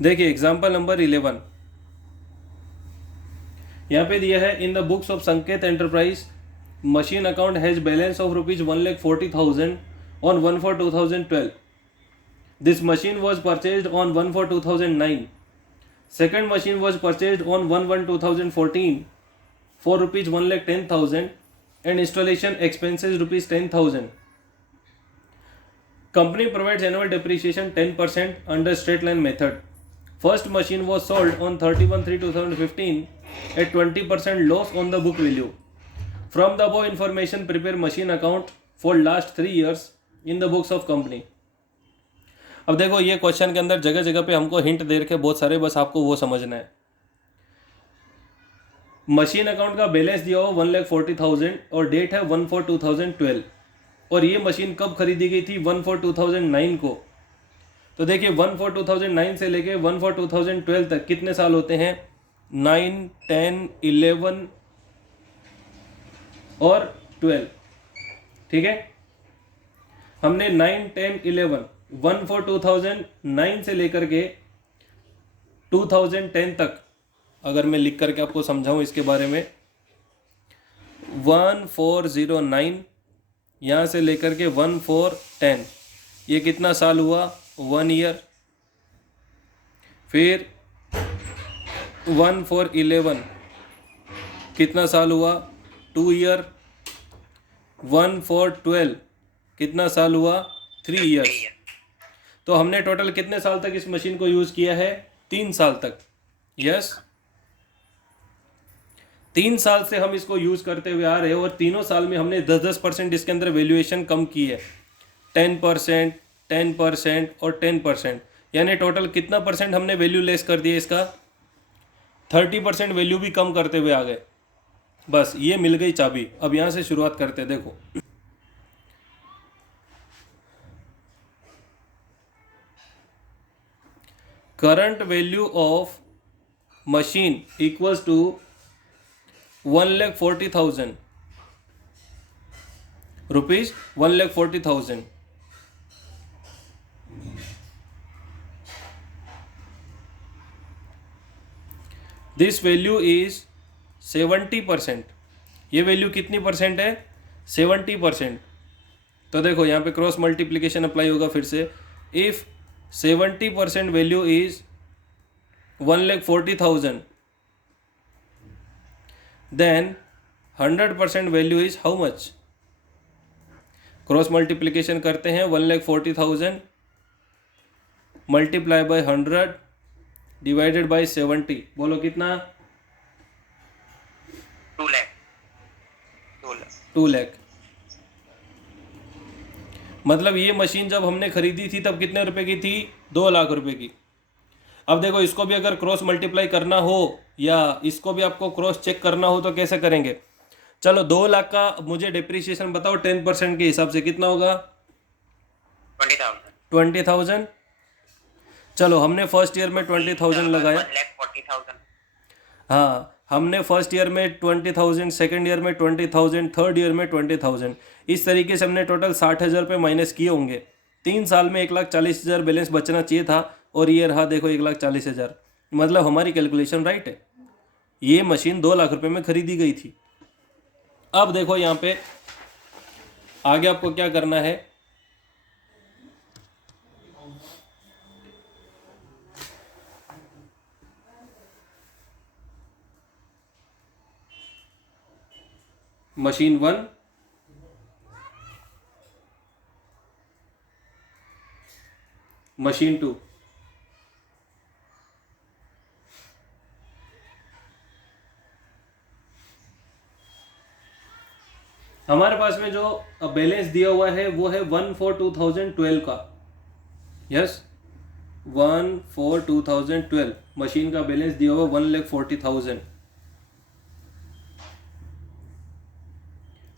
देखिए example number 11 यहाँ पे दिया है, इन द बुक्स ऑफ संकेत enterprise machine account has balance of rupees 1,40,000 on 1/4/2012. This machine was purchased on 1/4/2009. Second machine was purchased on 1/1/2014 for rupees 1,10,000 and installation expenses rupees 10,000. Company provides annual depreciation 10% under straight line method. First machine was sold on 31/3/2015 at 20% loss on the book value. From the above information, prepare machine account for last 3 years in the books of company. अब देखो ये question के अंदर जगह जगह पे हमको hint दे रखे बहुत सारे, बस आपको वो समझना है। मशीन अकाउंट का बैलेंस दिया हुआ 1,40,000 और डेट है 1/4/2012 और ये मशीन कब खरीदी गई थी? 1/4/2009 को। तो देखिए 1/4/2009 से लेके 1/4/2012 तक कितने साल होते हैं? 9, 10, 11 और 12। ठीक है, हमने 9, 10, 11 1/4/2009 से लेकर के 2010 तक, अगर मैं लिख करके आपको समझाऊं इसके बारे में, 1409 यहाँ से लेकर के 1410, ये कितना साल हुआ? 1 ईयर। फिर 1411 कितना साल हुआ? 2 ईयर। 1412 कितना साल हुआ? 3 ईयर्स। तो हमने टोटल कितने साल तक इस मशीन को यूज किया है? 3 साल तक। यस, 3 साल से हम इसको यूज करते हुए आ रहे हैं और तीनों साल में हमने 10-10% इसके अंदर वैल्यूएशन कम की है। 10%, 10% और 10%, यानी टोटल कितना परसेंट हमने वैल्यू लेस कर दिया इसका? 30% वैल्यू भी कम करते हुए आ गए। बस ये मिल गई चाबी। अब यहां से शुरुआत करते हैं। देखो current value of machine equals to 1,40,000 rupees, 1,40,000। This value is 70%। ये वैल्यू कितनी परसेंट है? 70%। तो देखो यहाँ पे क्रॉस मल्टीप्लीकेशन अप्लाई होगा फिर से। If 70% value is 1,40,000, then 100% value is how much? Cross multiplication करते हैं। 1,40,000 मल्टीप्लाई बाय 100 डिवाइडेड बाय 70, बोलो कितना? 2 लाख। 2 लाख। मतलब ये मशीन जब हमने खरीदी थी तब कितने रुपए की थी? 2 लाख रुपए की। अब देखो इसको भी अगर क्रॉस मल्टीप्लाई करना हो या इसको भी आपको क्रॉस चेक करना हो तो कैसे करेंगे? चलो 2 लाख का मुझे डिप्रिसिएशन बताओ 10% के हिसाब से कितना होगा? 20,000। चलो हमने फर्स्ट ईयर में 20,000 लगाया। 1,40,000। हाँ, हमने फर्स्ट ईयर में 20,000, सेकेंड ईयर में 20,000, थर्ड ईयर में 20,000। इस तरीके से हमने टोटल 60,000 रुपये माइनस किए होंगे। 3 साल में 1,40,000 बैलेंस बचना चाहिए था और ये रहा देखो 1,40,000। मतलब हमारी कैलकुलेशन राइट है। ये मशीन 2 लाख रुपए में खरीदी गई थी। अब देखो यहाँ पे आगे आपको क्या करना है? Machine 1, machine 2। हमारे पास में जो बैलेंस दिया हुआ है वो है 1/4/2012 का। यस, 1/4/2012 मशीन का बैलेंस दिया हुआ 1,40,000।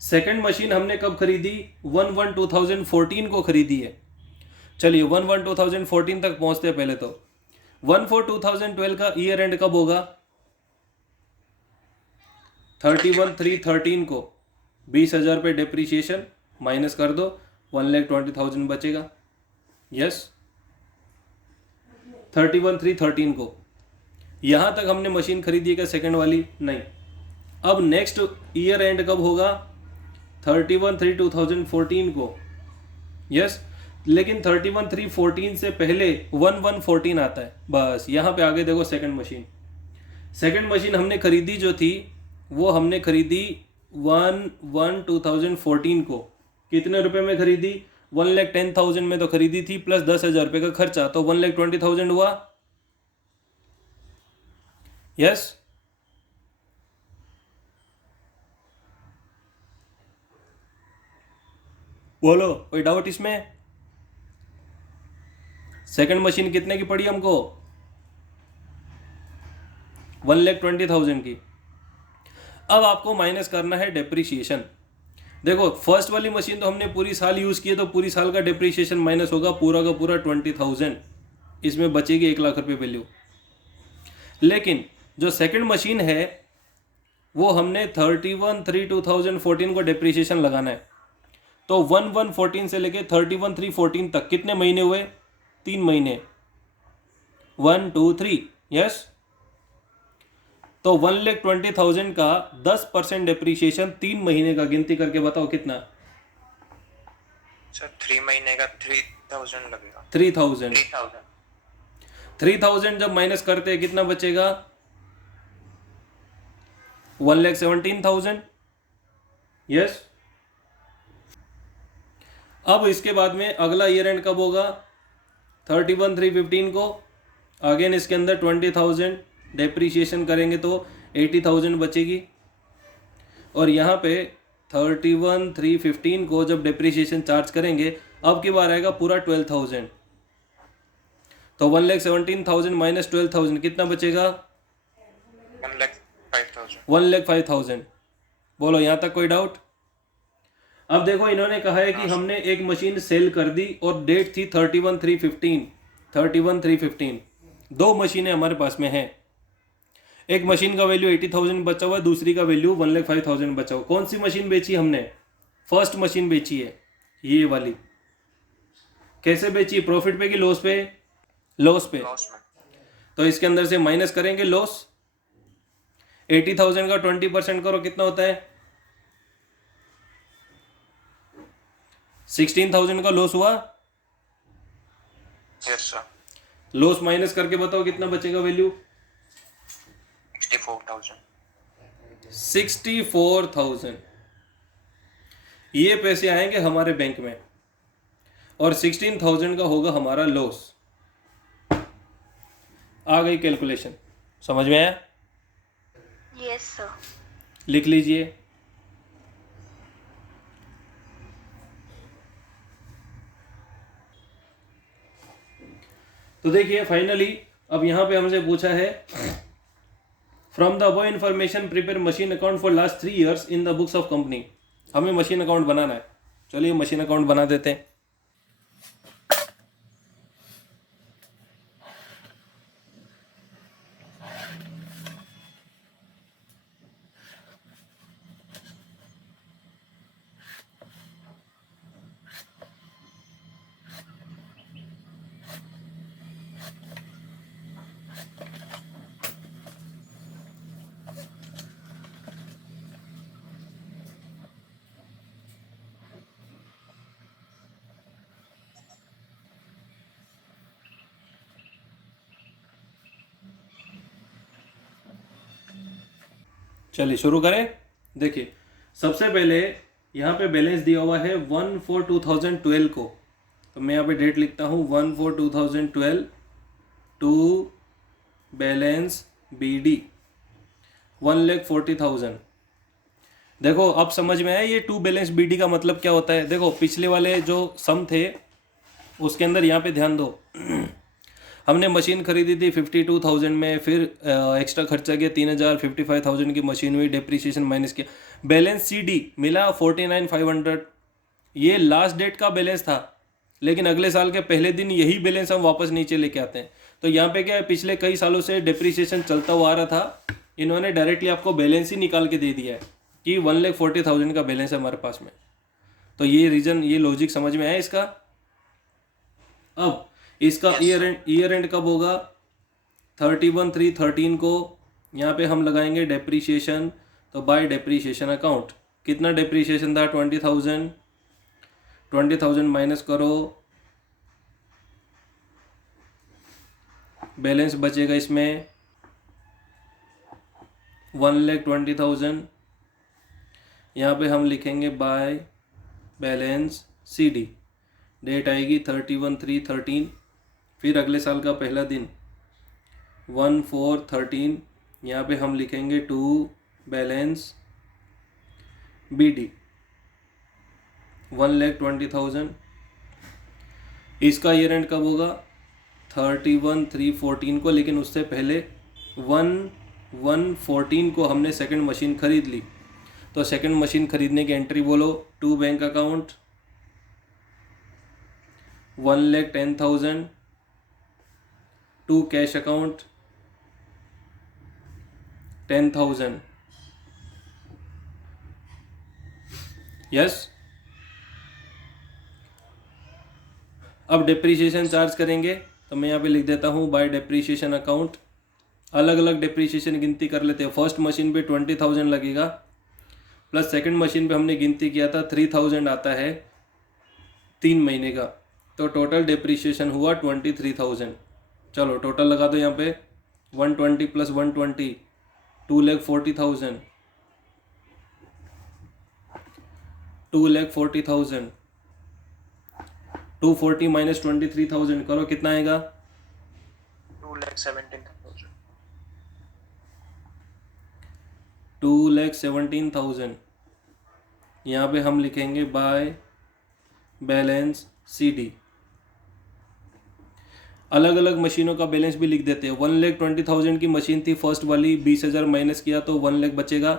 सेकेंड मशीन हमने कब खरीदी? 1/1/2014 को खरीदी है। चलिए 1/1/2014 तक पहुंचते हैं। पहले तो 1/4/2012 का ईयर एंड कब होगा? 31/3/13 को। 20,000 पे डिप्रिसिएशन माइनस कर दो, 1,20,000 बचेगा। यस, 31/3/13 को। यहाँ तक हमने मशीन खरीदी है क्या सेकंड वाली? नहीं। अब नेक्स्ट ईयर एंड कब होगा? 31/3/2014 को। यस, लेकिन 31/3/14 से पहले 1/1/14 आता है। बस यहाँ पे आगे देखो सेकंड मशीन। सेकंड मशीन हमने खरीदी जो थी वो हमने खरीदी 1/1/2014 को। कितने रुपए में खरीदी? 1,10,000 में तो खरीदी थी, प्लस 10,000 रुपये का खर्चा, तो 1,20,000 हुआ। यस, बोलो कोई डाउट इसमें? सेकंड मशीन कितने की पड़ी हमको? 1,20,000 की। अब आपको माइनस करना है डेप्रीशिएशन। देखो फर्स्ट वाली मशीन तो हमने पूरी साल यूज़ की है, तो पूरी साल का डेप्रीशिएशन माइनस होगा पूरा का पूरा 20,000, इसमें बचेगी 1,00,000 रुपये वैल्यू। लेकिन जो सेकंड मशीन है वो हमने 31/3/2014 को डेप्रीशिएशन लगाना है, तो 1/1/14 से लेके 31/3/14 तक कितने महीने हुए? 3 महीने, 1 2 3। यस, तो 1,20,000 का 10% डेप्रीशिएशन 3 महीने का गिनती करके बताओ कितना? सर 3 महीने का 3,000 लगेगा। 3,000। 3,000 जब माइनस करते हैं कितना बचेगा? 1,17,000। यस, अब इसके बाद में अगला ईयर एंड कब होगा? 31/3/15 को। अगेन इसके अंदर 20,000 डेप्रीशिएशन करेंगे तो 80,000 बचेगी, और यहाँ पे 31/3/15 को जब डेप्रीशिएशन चार्ज करेंगे अब की बार आएगा पूरा 12,000, तो 1,17,000 माइनस 12,000 कितना बचेगा? 1,05,000। 1,05,000। बोलो यहाँ तक कोई डाउट? अब देखो इन्होंने कहा है कि हमने एक मशीन सेल कर दी और डेट थी 31/3/15। दो मशीनें हमारे पास में हैं, एक मशीन का वैल्यू 80,000 बचा हुआ है, दूसरी का वैल्यू 1,05,000 बचा हुआ। कौन सी मशीन बेची हमने? फर्स्ट मशीन बेची है, ये वाली। कैसे बेची? प्रॉफिट पे कि लॉस पे? लॉस पे। तो इसके अंदर से माइनस करेंगे लॉस। 80,000 का 20% करो, कितना होता है? 16,000 का लॉस हुआ। Yes sir. लॉस माइनस करके बताओ कितना बचेगा वैल्यू? 64,000। 64,000 ये पैसे आएंगे हमारे बैंक में, और 16,000 का होगा हमारा लॉस। आ गई कैलकुलेशन? समझ में आया? Yes sir. लिख लीजिए। तो देखिए फाइनली अब यहां पे हमसे पूछा है, from the above information prepare machine account for last 3 years in the books of company. हमें मशीन अकाउंट बनाना है। चलिए मशीन अकाउंट बना देते हैं। चलिए शुरू करें। देखिए सबसे पहले यहाँ पे बैलेंस दिया हुआ है 1/4/2012 को, तो मैं यहाँ पे डेट लिखता हूँ 1/4/2012 टू बैलेंस BD 1,40,000। देखो अब समझ में आया ये टू बैलेंस BD का मतलब क्या होता है। देखो पिछले वाले जो सम थे उसके अंदर यहाँ पे ध्यान दो हमने मशीन खरीदी थी 52,000 में, फिर एक्स्ट्रा खर्चा किया 3,000, 55,000 की मशीन हुई, डेप्रीशिएशन माइनस किया, बैलेंस CD मिला 49,500। ये लास्ट डेट का बैलेंस था, लेकिन अगले साल के पहले दिन यही बैलेंस हम वापस नीचे लेके आते हैं। तो यहाँ पे क्या है, पिछले कई सालों से डेप्रीशिएशन चलता हुआ आ रहा था, इन्होंने डायरेक्टली आपको बैलेंस ही निकाल के दे दिया है कि 1,40,000 का बैलेंस है हमारे पास में। तो ये रीजन, ये लॉजिक समझ में आया इसका। अब इसका ईयर एंड कब होगा? 31,313 को यहाँ पे हम लगाएंगे डेप्रीशिएशन, तो बाय डेप्रीशिएशन अकाउंट कितना डेप्रीशिएशन था 20,000 माइनस करो, बैलेंस बचेगा इसमें 1,20,000। यहाँ पे हम लिखेंगे बाय बैलेंस CD, डेट आएगी 31/3/13, फिर अगले साल का पहला दिन 1/4/13, यहाँ पे हम लिखेंगे टू बैलेंस BD 1,20,000। इसका ईयर एंड कब होगा 31/3/14 को, लेकिन उससे पहले 1/1/14 को हमने सेकंड मशीन खरीद ली, तो सेकंड मशीन खरीदने की एंट्री बोलो, to bank account 1,10,000, to cash account 10,000। Yes, अब डेप्रीशिएशन चार्ज करेंगे, तो मैं यहाँ पे लिख देता हूँ बाय डेप्रीशिएशन अकाउंट। अलग अलग डेप्रीशिएशन गिनती कर लेते हैं। फर्स्ट मशीन पे 20,000 लगेगा, प्लस सेकंड मशीन पे हमने गिनती किया था 3,000 आता है 3 महीने का, तो टोटल डेप्रीशिएशन हुआ 23,000। चलो टोटल लगा दो यहाँ पे 120 प्लस 120 2,40,000, 2,40,000, 240 माइनस 23,000 करो कितना आएगा 2,17,000। 2,17,000। यहाँ पे हम लिखेंगे बाय बैलेंस CD। अलग अलग मशीनों का बैलेंस भी लिख देते हैं। 1,20,000 की मशीन थी फर्स्ट वाली, 20,000 माइनस किया तो 1 लाख बचेगा,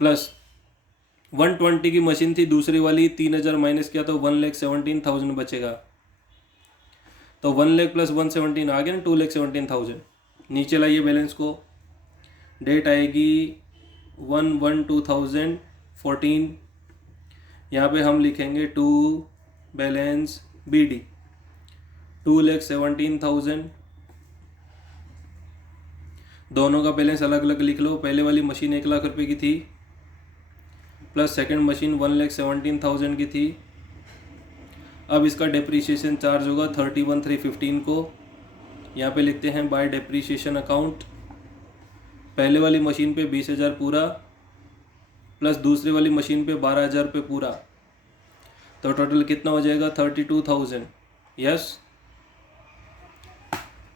प्लस 120 की मशीन थी दूसरी वाली, 3,000 माइनस किया तो 1,17,000 बचेगा, तो 1 लाख प्लस 117 आ गया ना 2,17,000। नीचे लाइए बैलेंस को, डेट आएगी 1/1/2014, यहाँ पे हम लिखेंगे टू बैलेंस BD 2,17,000। दोनों का बैलेंस अलग अलग लिख लो। पहले वाली मशीन 1 लाख रुपए की थी, प्लस सेकंड मशीन 1,17,000 की थी। अब इसका डेप्रीशिएशन चार्ज होगा 31/3/15 को, यहाँ पे लिखते हैं बाय डेप्रीशिएशन अकाउंट। पहले वाली मशीन पे 20,000 पूरा, प्लस दूसरी वाली मशीन पे 12,000 रुपये पूरा, तो टोटल कितना हो जाएगा 32,000। यस,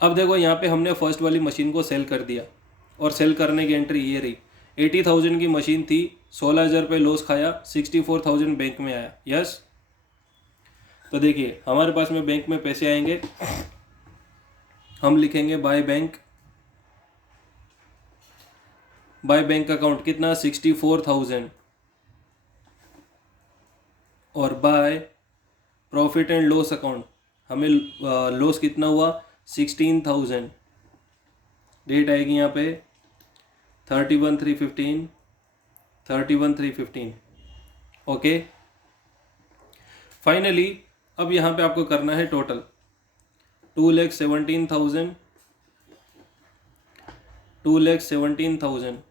अब देखो यहाँ पे हमने फर्स्ट वाली मशीन को सेल कर दिया, और सेल करने की एंट्री ये रही। 80,000 की मशीन थी, 16,000 रुपये लॉस खाया, 64,000 बैंक में आया। यस, तो देखिए हमारे पास में बैंक में पैसे आएंगे, हम लिखेंगे बाय बैंक अकाउंट कितना 64,000, और by profit and loss account हमें लॉस कितना हुआ 16,000। डेट आएगी यहाँ पे 31/3/15। ओके, फाइनली अब यहाँ पे आपको करना है टोटल 2,17,000।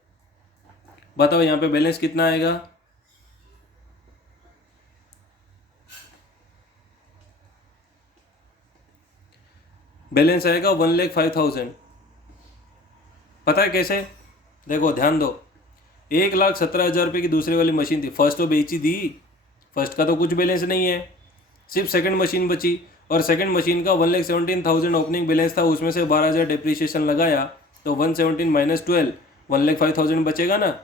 बताओ यहाँ पे बैलेंस कितना आएगा, बैलेंस आएगा 1,05,000। पता है कैसे, देखो ध्यान दो, 1,17,000 रुपये की दूसरे वाली मशीन थी, फर्स्ट तो बेची दी, फर्स्ट का तो कुछ बैलेंस नहीं है, सिर्फ सेकंड मशीन बची, और सेकंड मशीन का 1,17,000 ओपनिंग बैलेंस था, उसमें से 12,000 डेप्रीशिएशन लगाया, तो 117 माइनस 12 1,05,000 बचेगा ना,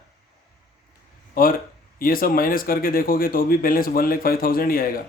और ये सब माइनस करके देखोगे तो भी बैलेंस 1,05,000 ही आएगा।